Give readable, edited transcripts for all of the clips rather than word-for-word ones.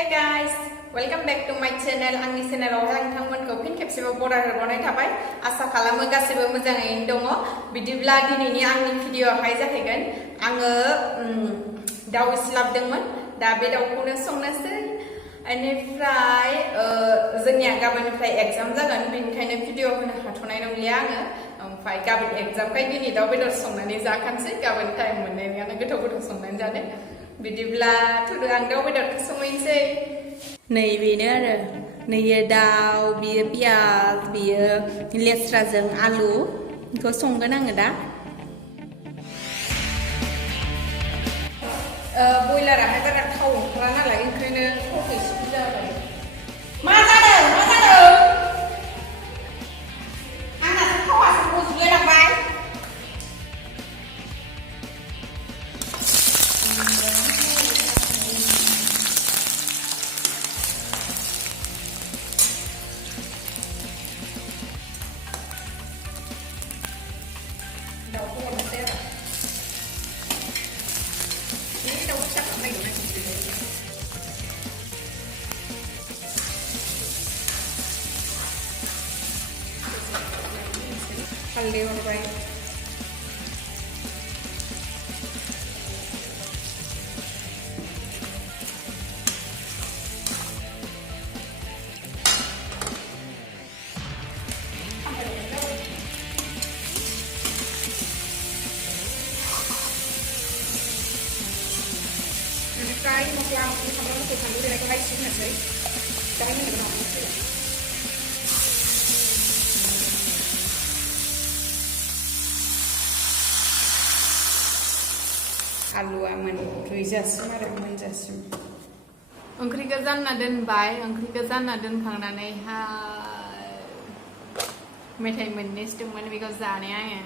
Hey guys, welcome back to my channel. आंनि चेनेलावहाय नोंथांमोनखौ फिन खेबसेबाव बराय हरनाय थाबाय। आसा खालामो गासिबो मोजाङैनो दङ। बिदिब्ला दिनैनि आंनि भिडिअआहाय जाहैगोन आङो दाउ एसे लाबोदोंमोन। दा बे दाउखौनो संनोसै। बेनिफ्राय जोंनिया गाबोननिफ्राय एग्जाम जागोन, बेनिखायनो भिडिअ होनो हाथ'नाय नंलिया आङो। ओमफ्राय गाबोन एग्जामखाय दिनै दाउ बेदर संनानै जाखानोसै। गाबोन टाइम मोननायानो गोथाव संनानै जानो। बिदिब्ला थुदो आं दाउ बेदरखौ संहैनोसै। नैबेनो आरो नैयो दाउ, बियो पियाज, बियो लेस्राजों आलु बेखौ संगोन आङो दा। बयलाराहाय बारा थाव ओंखारा नालाय ओंखायनो थावखौ एसे बुरजा होबाय। मा जादों आंनासो थावासो गजोबलायलांबाय। हालदै हरबाय, बेनिफ्राय मस्ला मस्लि सामब्राम गुफुर फानलु देनायखौहाय एसे होनोसै। दाहाय होनो गोनां मस्ला आलुआ रुइजासिम आरो मोनजासिम ओंख्रिखौ जानना दोनबाय। ओंख्रिखौ जानना दोनखांनानैहाय मेथाइ मोननैसो दंमोन, बेखौ जानाय आङो।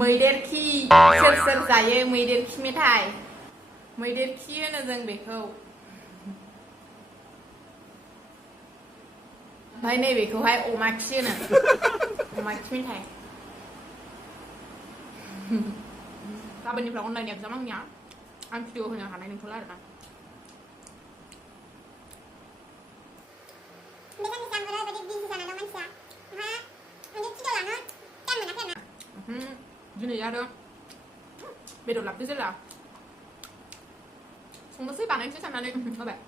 मैदेर खि सोर सोर जायो मैदेर खि मेथाइ? मैदेर खि होनो जों बेखौ। ओमफ्राय नैबेखौहाय अमा खि होनो। अमा खि मेथाइ। गाबोननिफ्राय अनलाइन एग्जाम आंनिया। आं भिडिअ होनो हानाय नंथ'ला आरोना। दिनै आरो बेदर लाबोदो जेला संनोसै बानायनोसै साननानै होबाय।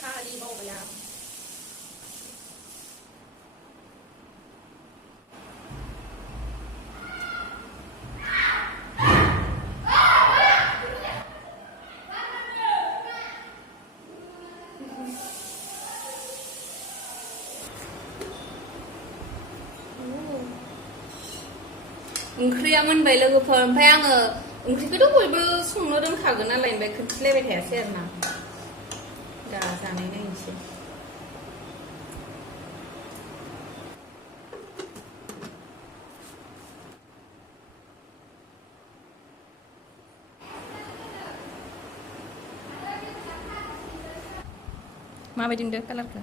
खालि बावबाय आं। ओंख्रिया मोनबाय लोगोफोर। ओमफ्राय आङो ओंख्रिखौथ' बयबो संनो रोंखागोन नालाय, ओमफ्राय खोन्थिलायबाय थायासै आरोना। दा जानाय नायनोसै। माबायदि नुदों कालारखौ?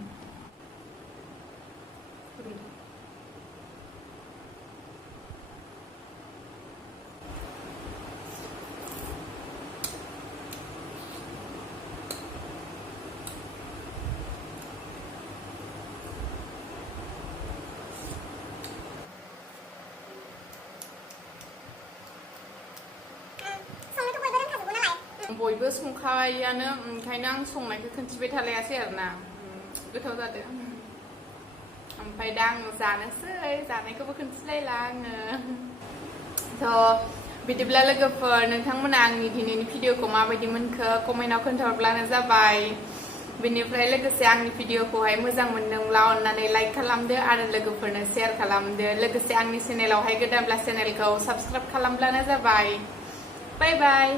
बयबो संखाबायानो, ओंखायनो आं संनायखौ खोन्थिबाय थालायासै आरोना। गोथाव जादों। ओमफ्राय दा आं जानोसै, जानायखौबो खोन्थिलायला आङो। थ' बिदिब्ला लोगोफोर, नोंथांमोना आंनि दिनैनि भिडिअखौ माबायदि मोनखो कमेन्टआव खोन्थाहरब्लानो जाबाय। बेनिफ्राय लोगोसे आंनि भिडिअखौहाय मोजां मोनदोंब्ला अननानै लाइक खालामदो आरो लोगोफोरनो शेयार खालामदो। लोगोसे आंनि चेनेलावहाय गोदानब्ला चेनेलखौ साबस्क्राइब खालामब्लानो जाबाय। बाय बाय।